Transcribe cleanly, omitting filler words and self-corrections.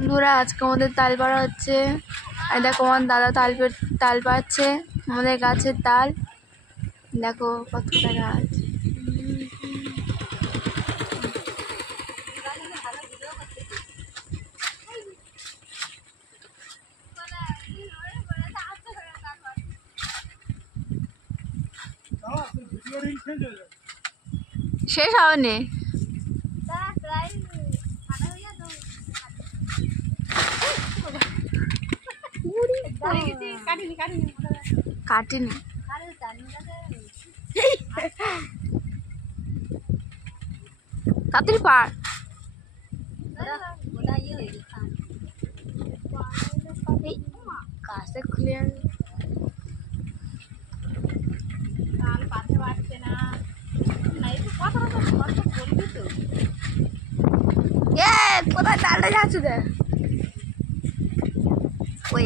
বন্ধুরা, আজকে আমাদের তাল পাড়া হচ্ছে। আর দেখো আমার দাদা তাল পাড়ছে আমাদের গাছের তাল। দেখো কতটা গাছ। শেষ হয়নি। কাটিনি তাড়াতাড়ি পার। গাছটা খুলে কোথায় তালটা যাচ্ছে দেখ ওই